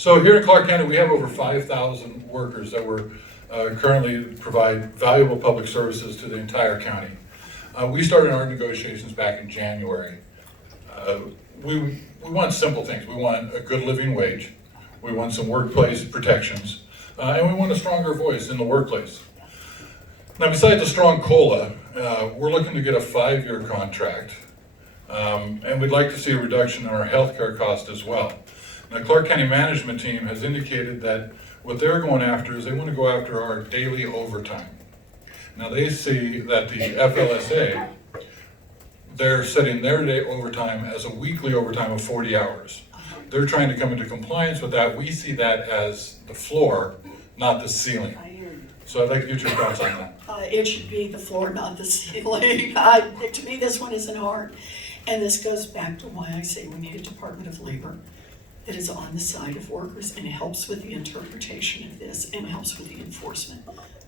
So here in Clark County, we have over 5,000 workers that we're currently provide valuable public services to the entire county. We started our negotiations back in January. We want simple things. We want a good living wage. We want some workplace protections. And we want a stronger voice in the workplace. Now, besides the strong COLA, we're looking to get a 5-year contract. And we'd like to see a reduction in our healthcare cost as well. The Clark County management team has indicated that what they're going after is they want to go after our daily overtime. Now they see that the FLSA, they're setting their day overtime as a weekly overtime of 40 hours. They're trying to come into compliance with that. We see that as the floor, not the ceiling. So I'd like to get your thoughts on that. It should be the floor, not the ceiling. To me, this one isn't hard. And this goes back to why I say we need a Department of Labor that is on the side of workers and helps with the interpretation of this and helps with the enforcement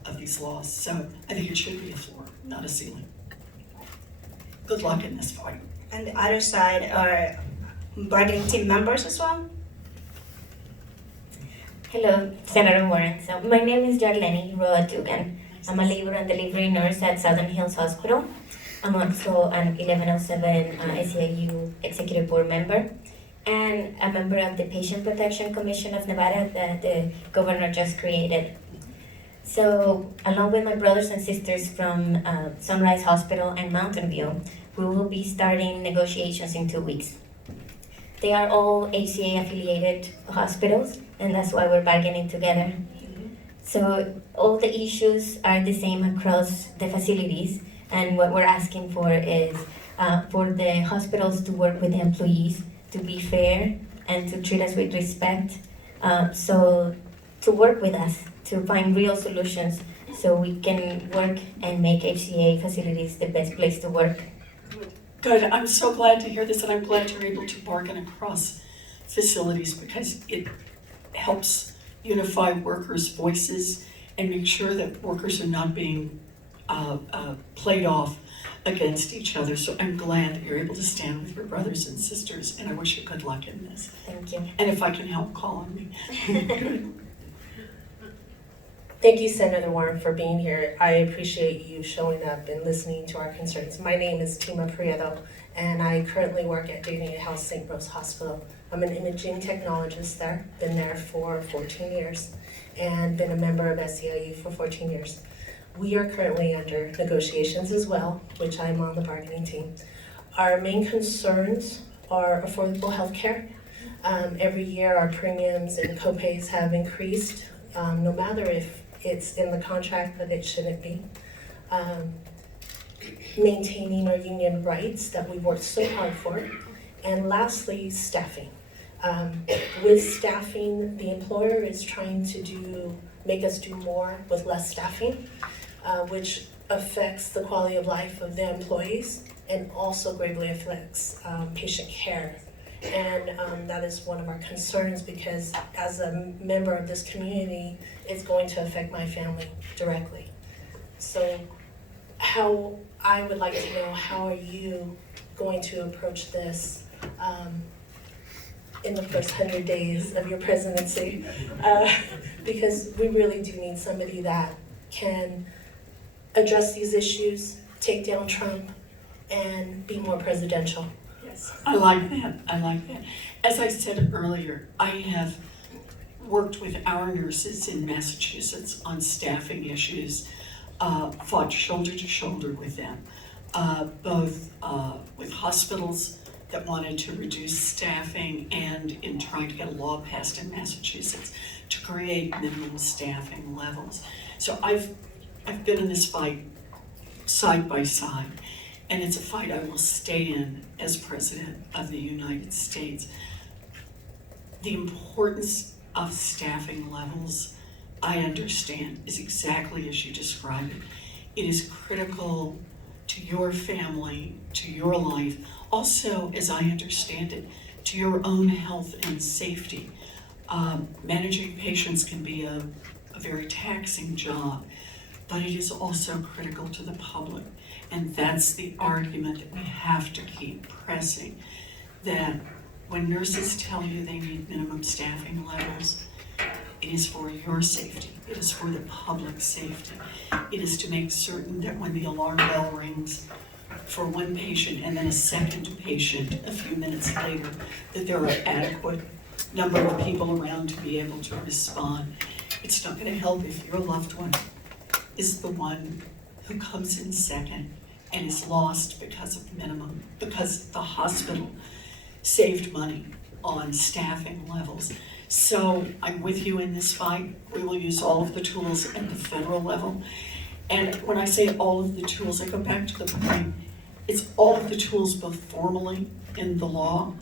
of these laws. So I think it should be a floor, not a ceiling. Good luck in this fight. And the other side are bargaining team members as well? Hello, Senator Warren. So my name is Jarlene Roa-Dugan. I'm a labor and delivery nurse at Southern Hills Hospital. I'm also an 1107 SEIU Executive Board member and a member of the Patient Protection Commission of Nevada that the governor just created. So along with my brothers and sisters from Sunrise Hospital and Mountain View, we will be starting negotiations in 2 weeks. They are all HCA affiliated hospitals, and that's why we're bargaining together. So all the issues are the same across the facilities, and what we're asking for is for the hospitals to work with the employees, to be fair and to treat us with respect. So to work with us, to find real solutions so we can work and make HCA facilities the best place to work. Good. I'm so glad to hear this, and I'm glad you're able to bargain across facilities because it helps unify workers' voices and make sure that workers are not being played off against each other. So I'm glad that you're able to stand with your brothers and sisters, and I wish you good luck in this. Thank you. And if I can help, call on me. Good. Thank you, Senator Warren, for being here. I appreciate you showing up and listening to our concerns. My name is Tima Prieto, and I currently work at Dignity Health St. Rose Hospital. I'm an imaging technologist there, been there for 14 years, and been a member of SEIU for 14 years. We are currently under negotiations as well, which I'm on the bargaining team. Our main concerns are affordable health care. Every year our premiums and copays have increased, no matter if it's in the contract, but it shouldn't be. Maintaining our union rights that we've worked so hard for. And lastly, staffing. With staffing, the employer is trying to make us do more with less staffing, which affects the quality of life of the employees and also greatly affects patient care. And that is one of our concerns because as a member of this community, it's going to affect my family directly. So how I would like to know, how are you going to approach this in the first 100 days of your presidency? Because we really do need somebody that can address these issues, take down Trump, and be more presidential. I like that. I like that. As I said earlier, I have worked with our nurses in Massachusetts on staffing issues, fought shoulder to shoulder with them, both with hospitals that wanted to reduce staffing and in trying to get a law passed in Massachusetts to create minimum staffing levels. So I've been in this fight side by side. And it's a fight I will stay in as President of the United States. The importance of staffing levels, I understand, is exactly as you describe it. It is critical to your family, to your life, also, as I understand it, to your own health and safety. Managing patients can be a very taxing job, but it is also critical to the public. And that's the argument that we have to keep pressing, that When nurses tell you they need minimum staffing levels, it is for your safety. It is for the public safety. It is to make certain that when the alarm bell rings for one patient and then a second patient a few minutes later, that there are adequate number of people around to be able to respond. It's not going to help if your loved one is the one who comes in second and is lost because the hospital saved money on staffing levels. So I'm with you in this fight. We will use all of the tools at the federal level. And when I say all of the tools, I go back to the point, it's all of the tools both formally in the law,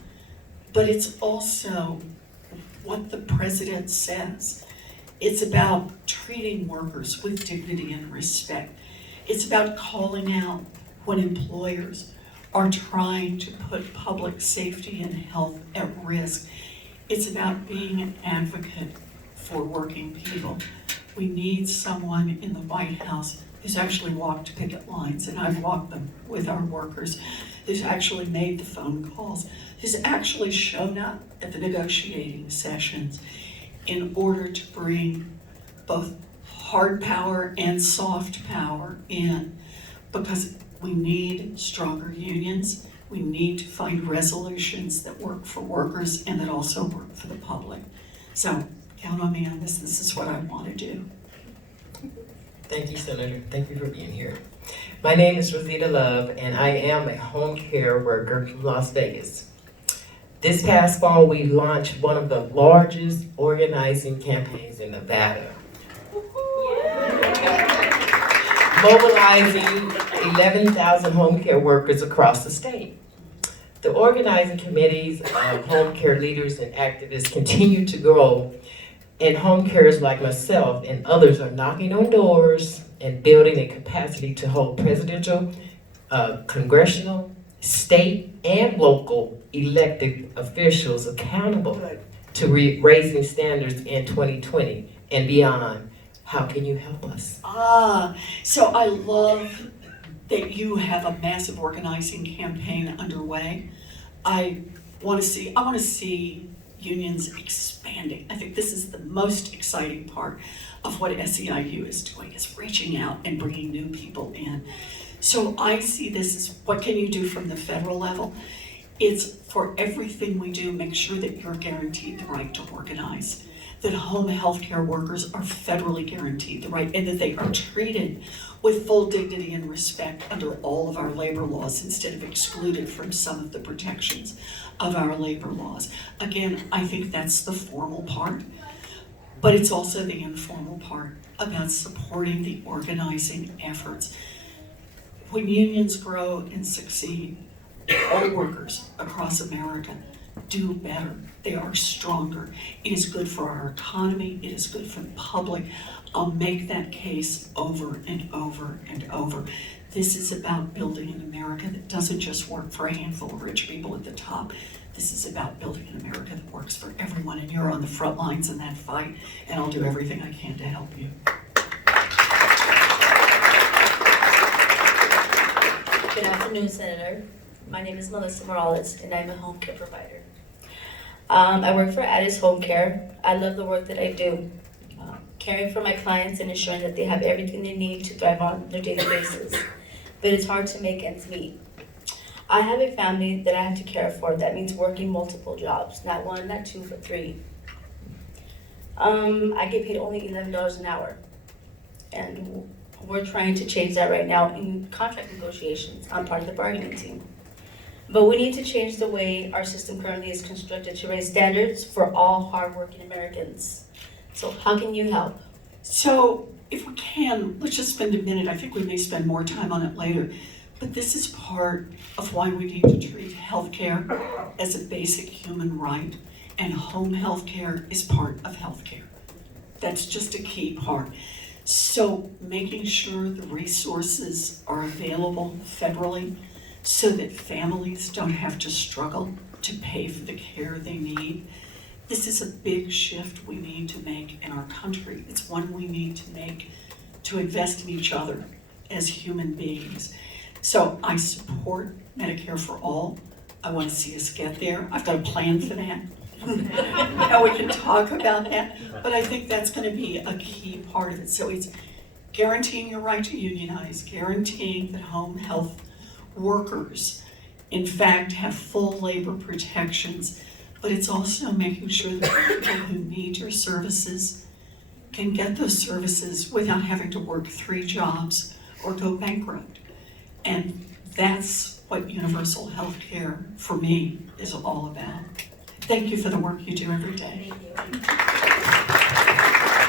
but it's also what the president says. It's about treating workers with dignity and respect. It's about calling out when employers are trying to put public safety and health at risk. It's about being an advocate for working people. We need someone in the White House who's actually walked picket lines, and I've walked them with our workers, who's actually made the phone calls, who's actually shown up at the negotiating sessions in order to bring both hard power and soft power in, because we need stronger unions. We need to find resolutions that work for workers and that also work for the public. So count on me on this. This is what I want to do. Thank you, Senator. Thank you for being here. My name is Rosita Love, and I am a home care worker from Las Vegas. This past fall, we launched one of the largest organizing campaigns in Nevada. Mobilizing 11,000 home care workers across the state. The organizing committees of home care leaders and activists continue to grow, and home carers like myself and others are knocking on doors and building a capacity to hold presidential, congressional, state, and local elected officials accountable to raising standards in 2020 and beyond. How can you help us? So I love that you have a massive organizing campaign underway. I want to see unions expanding. I think this is the most exciting part of what SEIU is doing, is reaching out and bringing new people in. So I see this as, what can you do from the federal level? It's for everything we do, make sure that you're guaranteed the right to organize, that home health care workers are federally guaranteed the right, and that they are treated with full dignity and respect under all of our labor laws instead of excluded from some of the protections of our labor laws. Again, I think that's the formal part, but it's also the informal part about supporting the organizing efforts. When unions grow and succeed, all workers across America do better. They are stronger. It is good for our economy. It is good for the public. I'll make that case over and over and over. This is about building an America that doesn't just work for a handful of rich people at the top. This is about building an America that works for everyone, and you're on the front lines in that fight, and I'll do everything I can to help you. Good afternoon, Senator. My name is Melissa Morales, and I'm a home care provider. I work for Addis Home Care. I love the work that I do, caring for my clients and ensuring that they have everything they need to thrive on their daily basis. But it's hard to make ends meet. I have a family that I have to care for. That means working multiple jobs, not one, not two, but three. I get paid only $11 an hour, and we're trying to change that right now in contract negotiations. I'm part of the bargaining team. But we need to change the way our system currently is constructed to raise standards for all hardworking Americans. So how can you help? So if we can, let's just spend a minute. I think we may spend more time on it later. But this is part of why we need to treat healthcare as a basic human right, and home healthcare is part of healthcare. That's just a key part. So making sure the resources are available federally so that families don't have to struggle to pay for the care they need. This is a big shift we need to make in our country. It's one we need to make to invest in each other. as human beings. So I support Medicare for all, I want to see us get there. I've got a plan for that. And we can talk about that, but I think that's going to be a key part of it. So it's guaranteeing your right to unionize, guaranteeing that home health workers, in fact, have full labor protections, but it's also making sure that people who need your services can get those services without having to work 3 jobs or go bankrupt. And that's what universal health care, for me, is all about. Thank you for the work you do every day. Thank you.